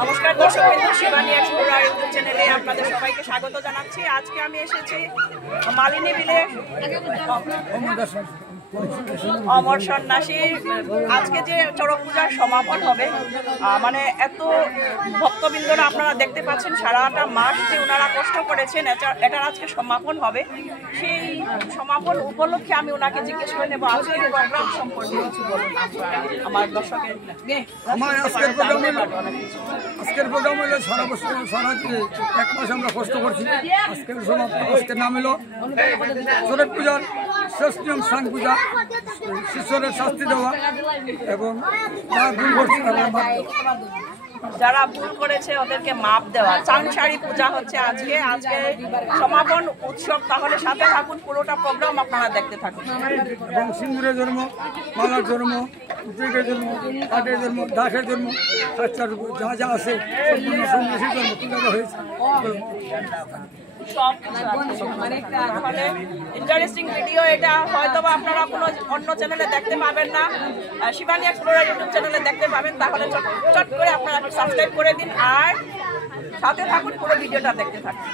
নমস্কার দর্শক বিন্দু, শিবানী এক্সপ্লোরার ইউটিউব চ্যানেলে আপনাদের সবাইকে স্বাগত জানাচ্ছি। আজকে আমি এসেছি মালিনী বিলে অমর সন্ন্যাসীর আজকে যে চড়ক পূজার সমাপন হবে, মানে এত ভক্তবৃন্দরা আপনারা দেখতে পাচ্ছেন সারাটা মাস যে ওনারা কষ্ট করেছেন, এটার আজকে সমাপন হবে। সেই সমাপন উপলক্ষে আমি ওনাকে জিজ্ঞেস করে নেব আজকের প্রোগ্রাম সম্পর্কে কিছু বলুন আমার দর্শকের। আজকের প্রোগ্রাম হলো সারা বছর সারা এক মাস আমরা কষ্ট করছি। আজকের সমাপ্ত। আজকের নাম হলো চড়ক পূজার শেষ নিয়ম স্নান পূজা, শিষ্যদের শাস্তি দেওয়া এবং যারা ভুল করেছে ওদেরকে মাপ দেওয়া, চাংসারি পূজা হচ্ছে আজকে সমাপন উৎসব। তাহলে সাথে থাকুন, পুরোটা প্রোগ্রাম আপনারা দেখতে থাকুন। এবং সিন্দুরের জন্ম, মালার জন্ম, উদ্রেকের জন্ম, কাঠের জন্ম, দাসের জন্ম, বাচ্চার যা যা আছে সম্পূর্ণ সন্ন্যাসীর জন্ম পূজা হয়েছে। ইন্টারেস্টিং ভিডিও এটা, হয়তো বা আপনারা কোনো অন্য চ্যানেলে দেখতে পাবেন না, শিবানী এক্সপ্লোরার ইউটিউব চ্যানেলে দেখতে পাবেন। তাহলে চট করে আপনারা সাবস্ক্রাইব করে দিন আর সাথে থাকুন, পুরো ভিডিওটা দেখতে থাকুন।